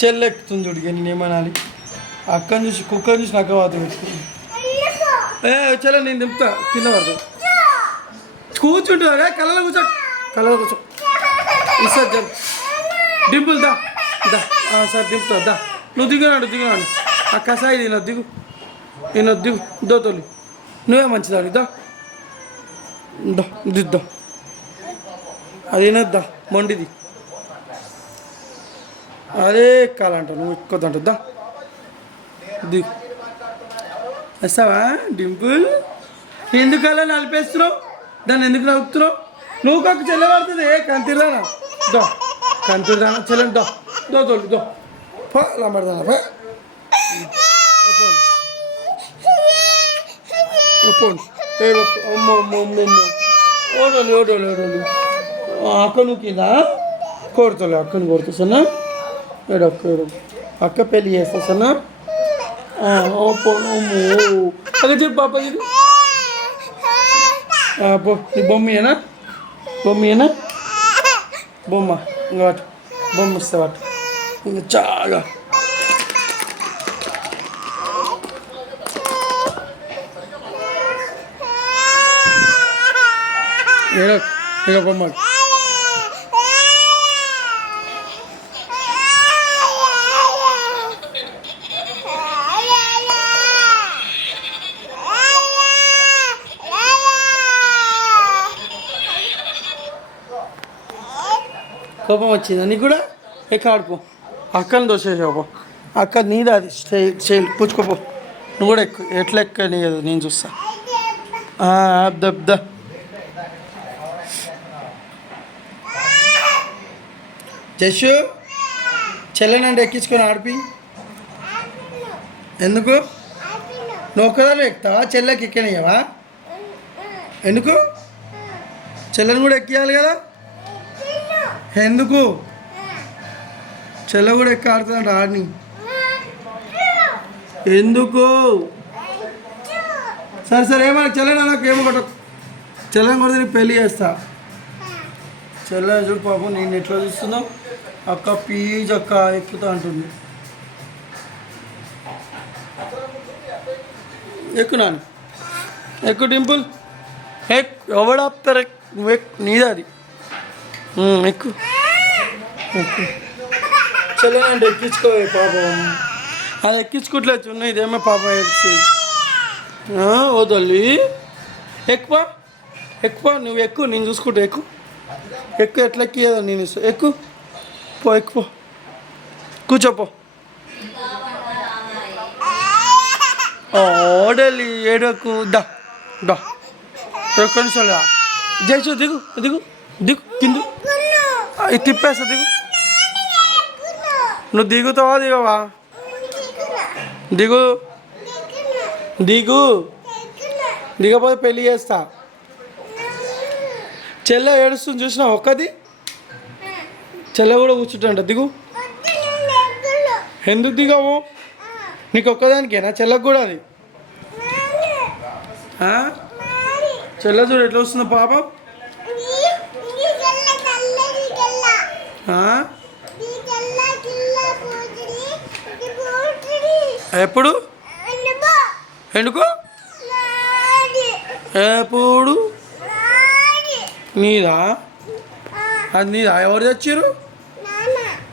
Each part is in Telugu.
చెల్లెక్కుతుంది చూడు నేను ఏమనాలి అక్కని చూసి కుక్కని చూసి నాకు వాత పెట్టుకుంది చెల్ల నేను దింపుతా కింద పడదు కూర్చుంటున్నా కళ్ళలో కూర్చో కళ్ళలో కూర్చో ఇస్తా జల్ డింపుల్ దా దా సార్ దింపుతా దా నువ్వు దిగునాడు ఆ కషాయి తినొద్దు దిగు దో తోలి నువ్వే మంచిదాన్ని దా దిద్దా అది తినొద్దా మొండిది అదే కాలంట నువ్వు ఎక్కువదంట దా దిగు వస్తావా డింపుల్ ఎందుకలా నలిపేస్తున్నావు దాన్ని ఎందుకు నలుపుతున్నావు నువ్వు కాక చెల్లబడుతుంది కంతిరానా దో కంతిరానా చెల్లండి దో తోలు దో లంబడదానా ఓడోలు అక్కను కింద కొడుతలే అక్కను కొడుతున్నా అక్క పెళ్ళి చేస్తా అక్కడ చెప్పు పాప ఇది బొమ్మేనా బొమ్మ ఇంకా వాటి బొమ్మ ఇస్తా వాటి ఇంకా చాలా ఇక బొమ్మ కోపం వచ్చిందా నీకు కూడా ఎక్క ఆడుకో అక్కని దోసేసావు అక్క నీది అది స్టైల్ పుచ్చుకోపో నువ్వు కూడా ఎక్కువ ఎట్లా ఎక్కనియదు నేను చూస్తా దబ్దా జస్సు చెల్లెనండి ఎక్కించుకొని ఆడిపి ఎందుకు నువ్వు ఒక్కదాన్ని ఎక్కుతావా చెల్లెకి ఎక్కనియవా ఎందుకు చెల్లెని కూడా ఎక్కియాలి కదా ఎందుకు చెల్ల కూడా ఎక్క ఆడుతుందంట ఆడిని ఎందుకు సరే ఏమన్నా చెల్లెనా నాకు ఏమో కొట్ట చెల్లని కొడితే నేను పెళ్ళి చేస్తా చెల్ల చూడు పాపం నేను ఎట్లా చూస్తున్నావు అక్క ప్లీజ్ అక్క ఎక్కుతా అంటుంది ఎక్కునాను ఎక్కు డింపుల్ ఎవడాపుతారు నువ్వు నీదా అది ఎక్కు చెల్లెనంటే ఎక్కించుకోవే పాపం అది ఎక్కించుకోవట్లేదు చున్న ఇదేమో పాపం ఏడ్చి ఓ తల్లి ఎక్కువ నువ్వు ఎక్కువ నేను చూసుకుంటా ఎక్కువ ఎట్లా ఎక్కియదా నేను ఇస్తా ఎక్కువ కూర్చోపో ఓడలి ఏడకు దా ఒక్క నిమిషం జైసు దిగు కింద తిప్పేస్తా నువ్వు దిగుతావా దిగవా దిగపోతే పెళ్ళి చేస్తా చెల్లె ఏడుస్తుంది చూసినా ఒక్కది చెల్లె కూడా కూర్చుంటా దిగు ఎందుకు దిగవు నీకు ఒక్కదానికేనా చెల్లెకు కూడా అది చెల్లె చూడు ఎట్లా వస్తుందో పాపం ఎప్పుడు ఎందుకు ఎప్పుడు నీదా అది నీదా ఎవరు తెచ్చారు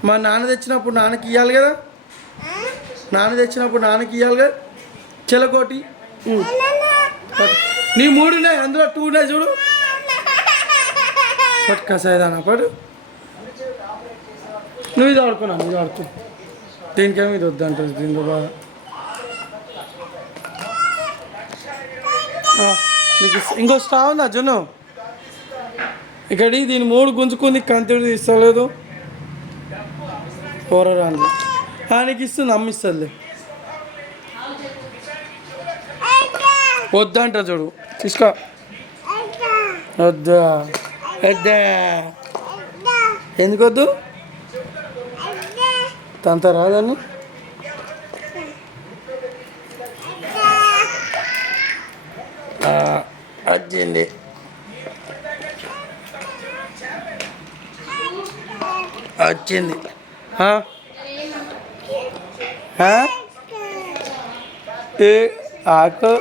మా నాన్న తెచ్చినప్పుడు నాన్నకి ఇవ్వాలి కదా కదా చెలకోటి నీ 3 ఉన్నాయి అందులో 2 ఉన్నాయి చూడు పట్టు కసాయిదానా పడు నువ్వు ఇది ఆడుకో దీనికేమో ఇది వద్దంటుంది దీంతో బాగా నీకు ఇంకో స్టవ్ ఉందా జున్ను ఇక్కడి దీని 3 గుంజుకుంది కంతిడి ఇస్తలేదు కూరరాని నీకు ఇస్తుంది అమ్మిస్తుంది వద్దంట చూడు తీసుకో వద్దా ఎందుకు వద్దు తంత రాదని వచ్చింది ఆ? ఏ ఆకు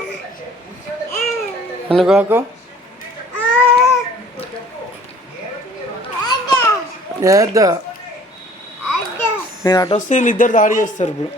ఎందుకు ఆకు ఏద్దా నేను అటు వస్తే వీళ్ళు ఇద్దరు దాడి చేస్తారు ఇప్పుడు